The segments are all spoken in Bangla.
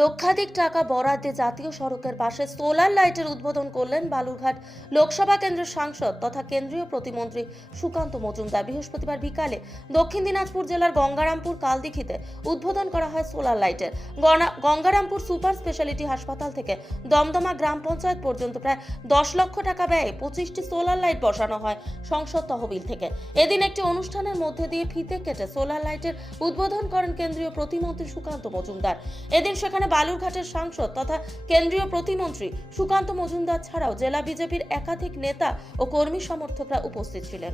লক্ষাধিক টাকা বরাদ্দে জাতীয় সড়কের পাশে সোলার লাইটের উদ্বোধন করলেন বালুরঘাট লোকসভা কেন্দ্রের সাংসদ তথা কেন্দ্রীয় প্রতিমন্ত্রী সুকান্ত মজুমদার। বৃহস্পতিবার বিকালে দক্ষিণ দিনাজপুর জেলার গঙ্গারামপুর কালদিঘিতে উদ্বোধন করা হয় সোলার লাইটের। গঙ্গারামপুর সুপার স্পেশালিটি হাসপাতাল থেকে দমদমা গ্রাম পঞ্চায়েত পর্যন্ত প্রায় দশ লক্ষ টাকা ব্যয়ে পঁচিশটি সোলার লাইট বসানো হয় সংসদ তহবিল থেকে। এদিন একটি অনুষ্ঠানের মধ্যে দিয়ে ফিতে কেটে সোলার লাইটের উদ্বোধন করেন কেন্দ্রীয় প্রতিমন্ত্রী সুকান্ত মজুমদার। এদিন সেখানে বালুরঘাটের সাংসদ তথা কেন্দ্রীয় প্রতিমন্ত্রী সুকান্ত মজুমদার ছাড়াও জেলা বিজেপির একাধিক নেতা ও কর্মী সমর্থকরা উপস্থিত ছিলেন।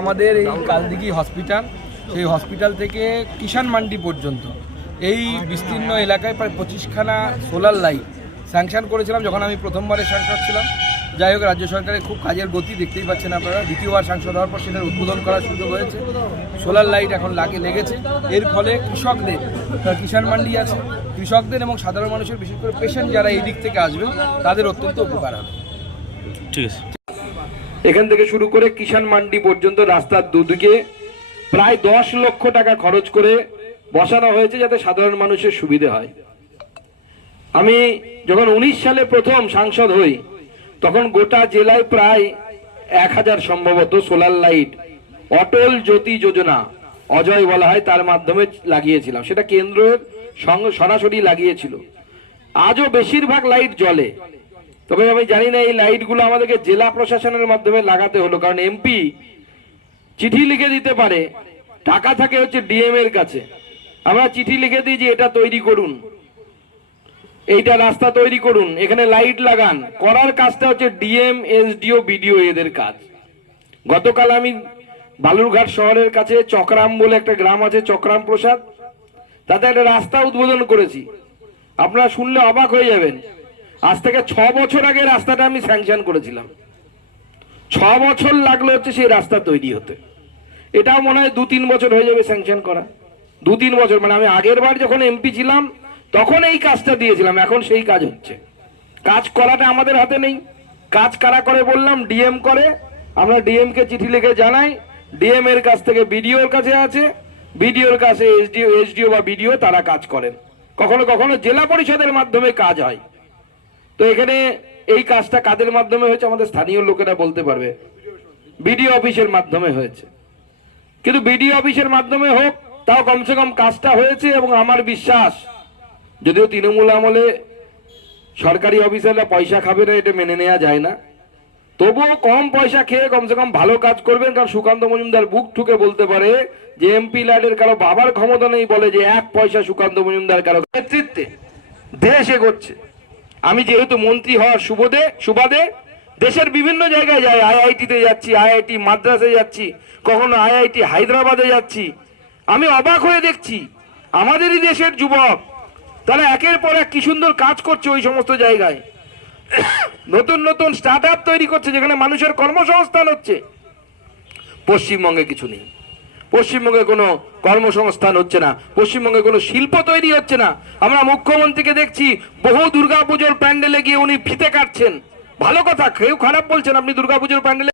আমাদের এই কালদিঘি হসপিটাল, সেই হসপিটাল থেকে কিষান মান্ডি পর্যন্ত। এই বিস্তীর্ণ এলাকায় প্রায় পঁচিশখানা সোলার লাইট স্যাংশন করেছিলাম, যখন আমি প্রথমবারে সাংসদ ছিলাম। যাই হোক রাজ্য সরকারের খুব কাজের গতি দেখতেই পাচ্ছেন আপনারা। দ্বিতীয়বার সাংসদ হওয়ার পর সেটার উদ্বোধন করার সুযোগ হয়েছে। সোলার লাইট এখন লাগে লেগেছে। এর ফলে কৃষকদের কিষাণ মান্ডি আছে। কৃষকদের এবং সাধারণ মানুষের বিশেষ করে পেশেন্ট যারা এই দিক থেকে আসবে তাদের অত্যন্ত উপকার হবে। ঠিক আছে। এখান থেকে শুরু করে কিষাণ মান্ডি পর্যন্ত রাস্তার দুদিকে প্রায় দশ লক্ষ টাকা খরচ করে বসানো হয়েছে যাতে সাধারণ মানুষের সুবিধে হয়। আমি যখন উনিশ সালে প্রথম সাংসদ হই তখন গোটা জেলায় প্রায় এক হাজার সম্ভবত সোলার লাইট, অটল জ্যোতি যোজনা, অজয় বলা হয়, তার মাধ্যমে লাগিয়েছিলাম। সেটা কেন্দ্রের সঙ্গে, সরাসরি লাগিয়েছিল। আজও বেশিরভাগ লাইট জ্বলে। তবে আমি জানি না এই লাইটগুলো আমাদেরকে জেলা প্রশাসনের মাধ্যমে লাগাতে হলো, কারণ এমপি চিঠি লিখে দিতে পারে। টাকা থাকে হচ্ছে ডিএম এর কাছে। আমরা চিঠি লিখে দিই যে এটা তৈরি করুন। এইটা রাস্তা তৈরি করুন, এখানে লাইট লাগান। করার কাজটা হচ্ছে ডিএম, এসডিও, বিডিও, এদের কাজ। গতকাল আমি বালুরঘাট শহরের কাছে চক্রাম বলে একটা গ্রাম আছে, চক্রাম প্রসাদ, তাতে একটা রাস্তা উদ্বোধন করেছি। আপনারা শুনলে অবাক হয়ে যাবেন। আজ থেকে ছ বছর আগে রাস্তাটা আমি স্যাংশন করেছিলাম। ছ বছর লাগল হচ্ছে সেই রাস্তা তৈরি হতে। এটাও মনে হয় দু তিন বছর হয়ে যাবে স্যাংশন করা। দু তিন বছর মানে আমি আগের বার যখন এমপি ছিলাম তখন এই কাজটা দিয়েছিলাম, এখন সেই কাজ হচ্ছে। কাজ করাটা আমাদের হাতে নেই। কাজ কারা করে বললাম, ডিএম করে। আমরা ডিএম কে চিঠি লিখে জানাই। ডিএম এর কাছ থেকে বিডিওর কাছে আছে। বিডিওর কাছে এসডিও এসডিও বা বিডিও, তারা কাজ করেন। কখনো কখনো জেলা পরিষদের মাধ্যমে কাজ হয়। তো এখানে এই কাজটা কাদের মাধ্যমে হয়েছে, আমাদের স্থানীয় লোকেরা বলতে পারবে। বিডিও অফিসের মাধ্যমে হয়েছে। কিন্তু বিডিও অফিসের মাধ্যমে হোক, তাও কমসে কম কাজটা হয়েছে এবং আমার বিশ্বাস যদিও তৃণমূল আমলে সরকারি অফিসাররা পয়সা খাবে না, এটা মেনে নেওয়া যায় না। তবুও কম পয়সা খেয়ে কমসে কম ভালো কাজ করবেন, কারণ সুকান্ত মজুমদার বুক ঠুকে বলতে পারে যে এমপি ল্যাডের কারও বাবার ক্ষমতা নেই বলে যে এক পয়সা সুকান্ত মজুমদার কারও নেতৃত্বে দেশ এগোচ্ছে। আমি যেহেতু মন্ত্রী হওয়ার সুবাদে সুবাদে দেশের বিভিন্ন জায়গায় যাই, আইআইটিতে যাচ্ছি, আইআইটি মাদ্রাসে যাচ্ছি, কখনো আইআইটি হায়দ্রাবাদে যাচ্ছি, আমি অবাক হয়ে দেখছি আমাদেরই দেশের যুবক তারা একের পর এক কি সুন্দর কাজ করছে ওই সমস্ত জায়গায়। নতুন নতুন স্টার্ট আপ তৈরি করছে, যেখানে মানুষের কর্মসংস্থান হচ্ছে। পশ্চিমবঙ্গে কিছু নেই। পশ্চিমবঙ্গে কোনো কর্মসংস্থান হচ্ছে না। পশ্চিমবঙ্গে কোনো শিল্প তৈরি হচ্ছে না। আমরা মুখ্যমন্ত্রীকে দেখছি, বহু দুর্গাপুজোর প্যান্ডেলে গিয়ে উনি ফিতে কাটছেন। ভালো কথা, কেউ খারাপ বলছেন আপনি দুর্গাপুজোর প্যান্ডেলে